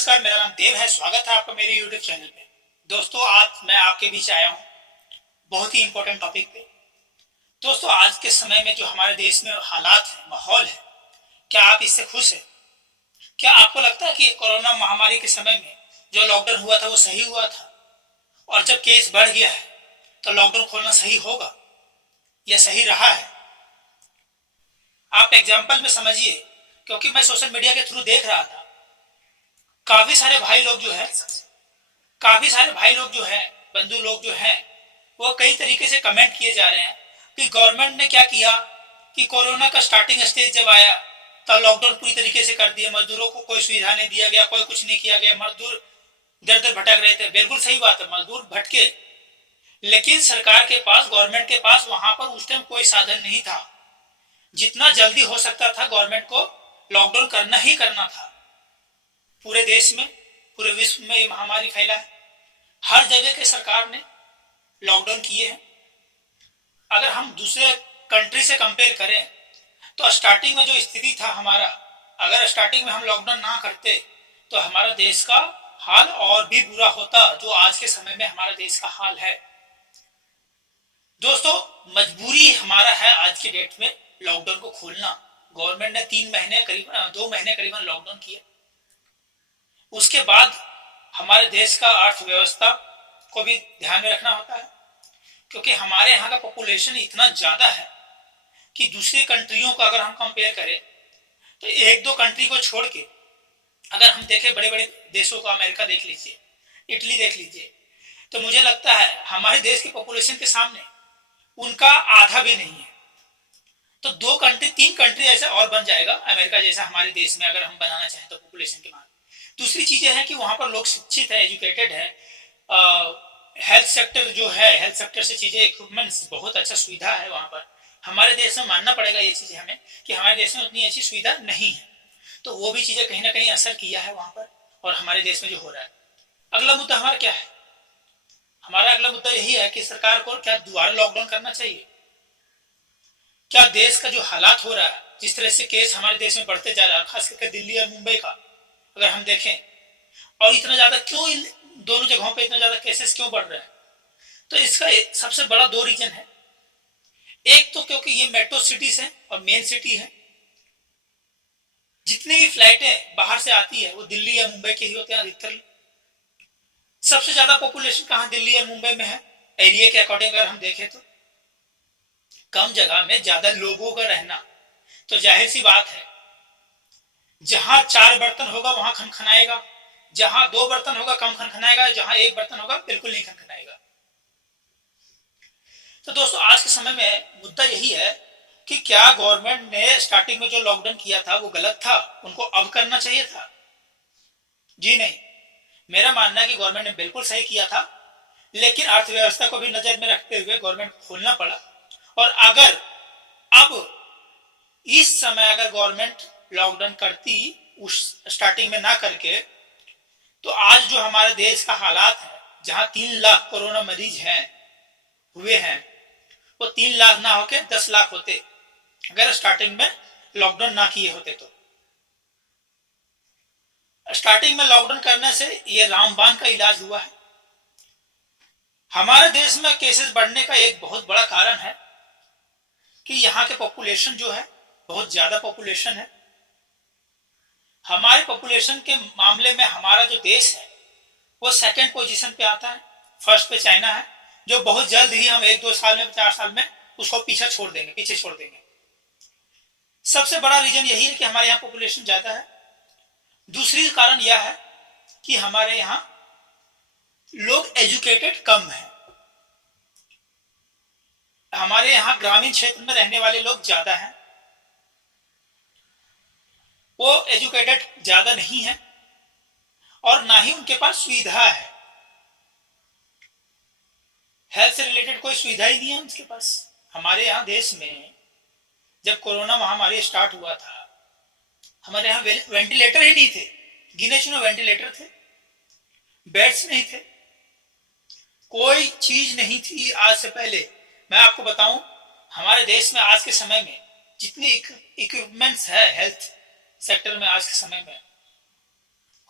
नमस्कार, मेरा नाम देव है। स्वागत है आपका मेरे YouTube चैनल पे। दोस्तों, आज मैं आपके बीच आया हूँ बहुत ही इंपॉर्टेंट टॉपिक पे। दोस्तों, आज के समय में जो हमारे देश में हालात है, माहौल है, क्या आप इससे खुश हैं? क्या आपको लगता है कि कोरोना महामारी के समय में जो लॉकडाउन हुआ था वो सही हुआ था? और जब केस बढ़ गया है तो लॉकडाउन खोलना सही होगा या सही रहा है? आप एग्जाम्पल में समझिए, क्योंकि मैं सोशल मीडिया के थ्रू देख रहा था काफी सारे भाई लोग जो है बंधु लोग जो है वो कई तरीके से कमेंट किए जा रहे हैं कि गवर्नमेंट ने क्या किया कि कोरोना का स्टार्टिंग स्टेज जब आया तब लॉकडाउन पूरी तरीके से कर दिया, मजदूरों को कोई सुविधा नहीं दिया गया, कोई कुछ नहीं किया गया, मजदूर दर दर भटक रहे थे। बिल्कुल सही बात है, मजदूर भटके, लेकिन सरकार के पास, गवर्नमेंट के पास वहां पर उस टाइम कोई साधन नहीं था। जितना जल्दी हो सकता था गवर्नमेंट को लॉकडाउन करना ही करना था। पूरे देश में, पूरे विश्व में ये महामारी फैला है, हर जगह के सरकार ने लॉकडाउन किए हैं। अगर हम दूसरे कंट्री से कंपेयर करें तो स्टार्टिंग में जो स्थिति था हमारा, अगर स्टार्टिंग में हम लॉकडाउन ना करते तो हमारा देश का हाल और भी बुरा होता जो आज के समय में हमारा देश का हाल है। दोस्तों, मजबूरी हमारा है आज के डेट में लॉकडाउन को खोलना। गवर्नमेंट ने 2 महीने करीबन लॉकडाउन किया। उसके बाद हमारे देश का अर्थव्यवस्था को भी ध्यान में रखना होता है, क्योंकि हमारे यहाँ का पॉपुलेशन इतना ज्यादा है कि दूसरी कंट्रियों को अगर हम कंपेयर करें तो एक दो कंट्री को छोड़ के अगर हम देखें, बड़े बड़े देशों को, अमेरिका देख लीजिए, इटली देख लीजिए, तो मुझे लगता है हमारे देश के पॉपुलेशन के सामने उनका आधा भी नहीं है। तो 3 कंट्री ऐसे और बन जाएगा अमेरिका जैसा हमारे देश में, अगर हम बनाना चाहें तो पॉपुलेशन के मान। दूसरी चीजें हैं कि वहां पर लोग शिक्षित है, एजुकेटेड है, हेल्थ सेक्टर जो है, हेल्थ सेक्टर से चीजें, इक्विपमेंट्स, बहुत अच्छा सुविधा है वहां पर। हमारे देश में मानना पड़ेगा ये चीजें हमें कि हमारे देश में उतनी अच्छी सुविधा नहीं है। तो वो भी चीजें कहीं ना कहीं असर किया है वहां पर और हमारे देश में जो हो रहा है। अगला मुद्दा हमारा क्या है? हमारा अगला मुद्दा यही है कि सरकार को क्या दोबारा लॉकडाउन करना चाहिए? क्या देश का जो हालात हो रहा है, जिस तरह से केस हमारे देश में बढ़ते जा रहा है, खास करके दिल्ली और मुंबई का अगर हम देखें, और इतना ज्यादा क्यों इन दोनों जगहों पे इतना ज्यादा केसेस क्यों बढ़ रहे हैं? तो इसका सबसे बड़ा 2 रीजन है। एक तो क्योंकि ये मेट्रो सिटीज हैं और मेन सिटी है, जितनी भी फ्लाइटें बाहर से आती है वो दिल्ली या मुंबई के ही होते हैं अधिकतर। सबसे ज्यादा पॉपुलेशन कहां दिल्ली और मुंबई में है, एरिया के अकॉर्डिंग अगर हम देखें तो। कम जगह में ज्यादा लोगों का रहना, तो जाहिर सी बात है जहां 4 बर्तन होगा वहां खनखनाएगा, जहां 2 बर्तन होगा कम खनखनाएगा, जहां 1 बर्तन होगा बिल्कुल नहीं खनखनाएगा। तो दोस्तों, आज के समय में मुद्दा यही है कि क्या गवर्नमेंट ने स्टार्टिंग में जो लॉकडाउन किया था वो गलत था, उनको अब करना चाहिए था? जी नहीं, मेरा मानना है कि गवर्नमेंट ने बिल्कुल सही किया था, लेकिन अर्थव्यवस्था को भी नजर में रखते हुए गवर्नमेंट को खोलना पड़ा। और अगर अब इस समय अगर गवर्नमेंट लॉकडाउन करती उस स्टार्टिंग में ना करके, तो आज जो हमारे देश का हालात है, जहां 3 लाख कोरोना मरीज हुए हैं, वो 3 लाख ना होके 10 लाख होते अगर स्टार्टिंग में लॉकडाउन ना किए होते। तो स्टार्टिंग में लॉकडाउन करने से ये रामबाण का इलाज हुआ है। हमारे देश में केसेस बढ़ने का एक बहुत बड़ा कारण है कि यहाँ के पॉपुलेशन जो है, बहुत ज्यादा पॉपुलेशन है। हमारे पॉपुलेशन के मामले में हमारा जो देश है वो 2nd पोजीशन पे आता है। फर्स्ट पे चाइना है, जो बहुत जल्द ही हम 1-2 साल में, 4 साल में उसको पीछे छोड़ देंगे। सबसे बड़ा रीजन यही है कि हमारे यहाँ पॉपुलेशन ज्यादा है। दूसरी कारण यह है कि हमारे यहाँ लोग एजुकेटेड कम है। हमारे यहाँ ग्रामीण क्षेत्र में रहने वाले लोग ज्यादा हैं, वो एजुकेटेड ज्यादा नहीं है और ना ही उनके पास सुविधा है। हेल्थ से रिलेटेड कोई सुविधा ही नहीं है उनके पास। हमारे यहाँ देश में जब कोरोना महामारी स्टार्ट हुआ था, हमारे यहाँ वेंटिलेटर ही नहीं थे, गिने चुने वेंटिलेटर थे, बेड्स नहीं थे, कोई चीज नहीं थी। आज से पहले मैं आपको बताऊं, हमारे देश में आज के समय में जितनी इक्विपमेंट्स है हेल्थ सेक्टर में आज के समय में,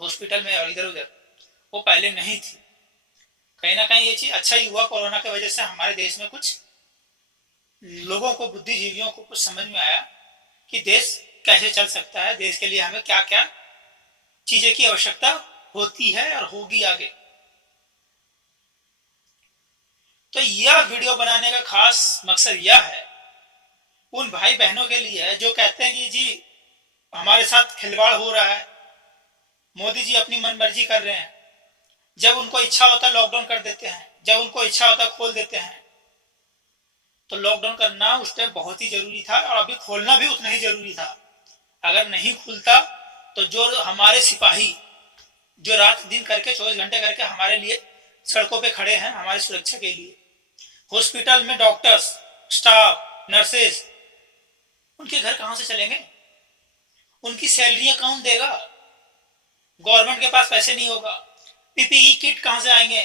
हॉस्पिटल में और इधर उधर, वो पहले नहीं थी। कहीं ना कहीं ये चीज अच्छा ही हुआ, कोरोना की वजह से हमारे देश में कुछ लोगों को, बुद्धिजीवियों को कुछ समझ में आया कि देश कैसे चल सकता है, देश के लिए हमें क्या क्या चीजें की आवश्यकता होती है और होगी आगे। तो यह वीडियो बनाने का खास मकसद यह है उन भाई बहनों के लिए है जो कहते हैं कि जी हमारे साथ खिलवाड़ हो रहा है, मोदी जी अपनी मनमर्जी कर रहे हैं, जब उनको इच्छा होता है लॉकडाउन कर देते हैं, जब उनको इच्छा होता है खोल देते हैं। तो लॉकडाउन करना उस टाइम बहुत ही जरूरी था और अभी खोलना भी उतना ही जरूरी था। अगर नहीं खुलता तो जो हमारे सिपाही जो रात दिन करके 24 घंटे करके हमारे लिए सड़कों पे खड़े हैं हमारी सुरक्षा के लिए, हॉस्पिटल में डॉक्टर्स, स्टाफ, नर्सेज, उनके घर कहां से चलेंगे? उनकी सैलरियां कौन देगा? गवर्नमेंट के पास पैसे नहीं होगा। पीपीई किट कहां से आएंगे?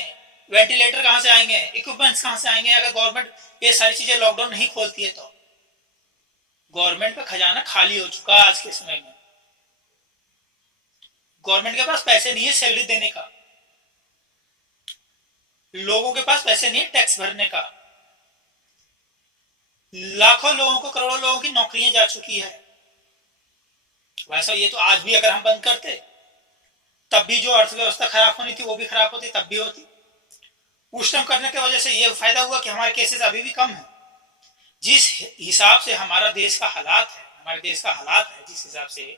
वेंटिलेटर कहां से आएंगे? इक्विपमेंट्स कहां से आएंगे? अगर गवर्नमेंट ये सारी चीजें लॉकडाउन नहीं खोलती है तो गवर्नमेंट का खजाना खाली हो चुका है आज के समय में। गवर्नमेंट के पास पैसे नहीं है सैलरी देने का, लोगों के पास पैसे नहीं है टैक्स भरने का। लाखों लोगों को, करोड़ों लोगों की नौकरियां जा चुकी है। वैसा ये तो आज भी अगर हम बंद करते तब भी जो अर्थव्यवस्था खराब होनी थी वो भी खराब होती, तब भी होती। उस टाइम करने की वजह से ये फायदा हुआ कि हमारे केसेस अभी भी कम है। जिस हिसाब से हमारा देश का हालात है, हमारे देश का हालात है जिस हिसाब से,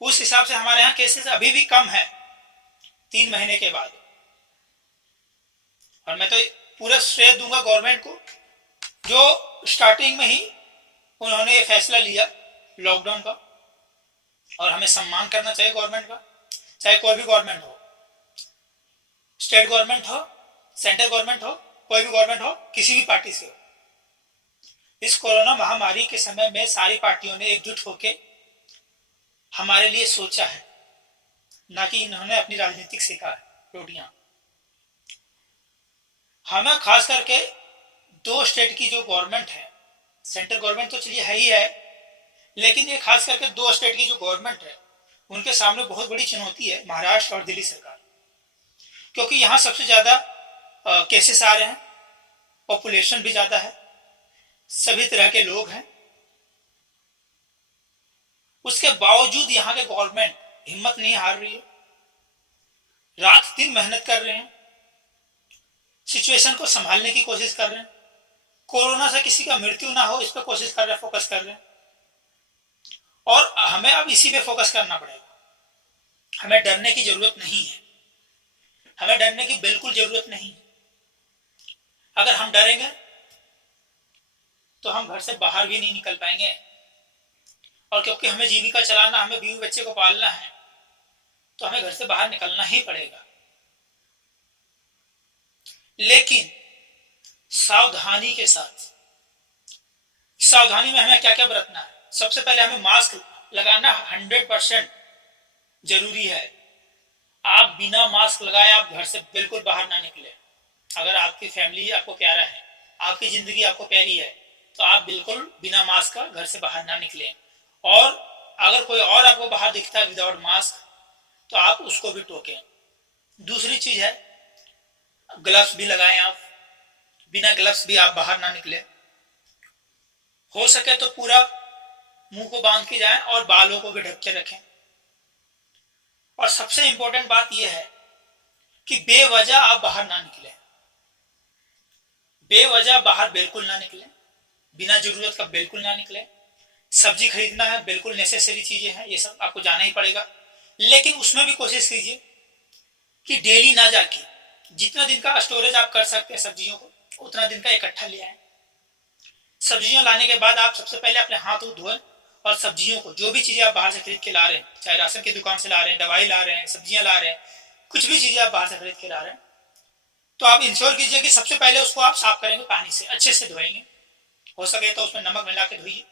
उस हिसाब से हमारे यहाँ केसेस अभी भी कम है 3 महीने के बाद। और मैं तो पूरा श्रेय दूंगा गवर्नमेंट को जो स्टार्टिंग में ही उन्होंने ये फैसला लिया लॉकडाउन का, और हमें सम्मान करना चाहिए गवर्नमेंट का, चाहे कोई भी गवर्नमेंट हो, स्टेट गवर्नमेंट हो, सेंट्रल गवर्नमेंट हो, कोई भी गवर्नमेंट हो, किसी भी पार्टी से हो। इस कोरोना महामारी के समय में सारी पार्टियों ने एकजुट होकर हमारे लिए सोचा है, ना कि इन्होंने अपनी राजनीतिक सेका है रोटियां। हमें खास करके 2 स्टेट की जो गवर्नमेंट है, सेंट्रल गवर्नमेंट तो चलिए है ही है, लेकिन ये खास करके 2 स्टेट की जो गवर्नमेंट है उनके सामने बहुत बड़ी चुनौती है, महाराष्ट्र और दिल्ली सरकार। क्योंकि यहां सबसे ज्यादा केसेस आ रहे हैं, पॉपुलेशन भी ज्यादा है, सभी तरह के लोग हैं। उसके बावजूद यहाँ के गवर्नमेंट हिम्मत नहीं हार रही है, रात दिन मेहनत कर रहे हैं, सिचुएशन को संभालने की कोशिश कर रहे हैं, कोरोना से किसी का मृत्यु ना हो इस पर कोशिश कर रहे हैं, फोकस कर रहे हैं। और हमें अब इसी पे फोकस करना पड़ेगा। हमें डरने की जरूरत नहीं है, हमें डरने की बिल्कुल जरूरत नहीं है। अगर हम डरेंगे तो हम घर से बाहर भी नहीं निकल पाएंगे, और क्योंकि हमें जीविका चलाना, हमें बीवी बच्चे को पालना है, तो हमें घर से बाहर निकलना ही पड़ेगा। लेकिन सावधानी के साथ। सावधानी में हमें क्या क्या बरतना है? सबसे पहले हमें मास्क लगाना 100% जरूरी है। आप बिना मास्क लगाए आप घर से बिल्कुल बाहर ना निकले। अगर आपकी फैमिली आपको प्यारा है, आपकी जिंदगी आपको प्यारी है, तो आप बिल्कुल बिना मास्क का घर से बाहर ना निकलें। और अगर कोई और आपको बाहर दिखता है विदाउट मास्क तो आप उसको भी टोकें। दूसरी चीज है ग्लव्स भी लगाएं आप, बिना ग्लव्स भी आप बाहर ना निकले। हो सके तो पूरा मुंह को बांध के जाएं और बालों को भी ढक के रखें। और सबसे इंपॉर्टेंट बात यह है कि बेवजह आप बाहर ना निकलें, बेवजह बाहर बिल्कुल ना निकलें, बिना जरूरत का बिल्कुल ना निकलें। सब्जी खरीदना है, बिल्कुल नेसेसरी चीजें हैं, ये सब आपको जाना ही पड़ेगा, लेकिन उसमें भी कोशिश कीजिए कि डेली ना जाके जितना दिन का स्टोरेज आप कर सकते हैं सब्जियों को उतना दिन का इकट्ठा ले आए। सब्जियों लाने के बाद आप सबसे पहले अपने हाथ धोएं और सब्जियों को, जो भी चीजें आप बाहर से खरीद के ला रहे हैं, चाहे राशन की दुकान से ला रहे हैं, दवाई ला रहे हैं, सब्जियां ला रहे हैं, कुछ भी चीजें आप बाहर से खरीद के ला रहे हैं, तो आप इंश्योर कीजिए कि सबसे पहले उसको आप साफ करेंगे, पानी से अच्छे से धोएंगे। हो सके तो उसमें नमक मिला के धोइए,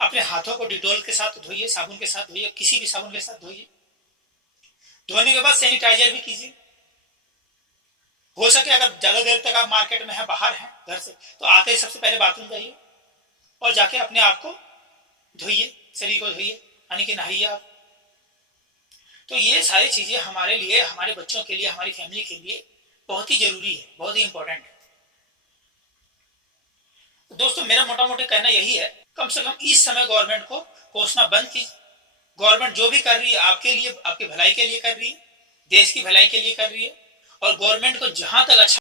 अपने हाथों को डिटोल के साथ धोइए, साबुन के साथ धोइए, किसी भी साबुन के साथ धोइए। धोने के बाद सैनिटाइजर भी कीजिए। हो सके अगर ज्यादा देर तक आप मार्केट में हैं, बाहर हैं घर से, तो आते ही सबसे पहले बाथरूम जाइए और जाके अपने आप को धोइए, शरीर को धोइए, यानी कि नहाइए आप। तो ये सारी चीजें हमारे लिए, हमारे बच्चों के लिए, हमारी फैमिली के लिए बहुत ही जरूरी है, बहुत ही इंपॉर्टेंट है। तो दोस्तों मेरा मोटा मोटा कहना यही है, कम से कम इस समय गवर्नमेंट को कोसना बंद कीजिए। गवर्नमेंट जो भी कर रही है आपके लिए, आपकी भलाई के लिए कर रही है, देश की भलाई के लिए कर रही है, और गवर्नमेंट को जहां तक अच्छा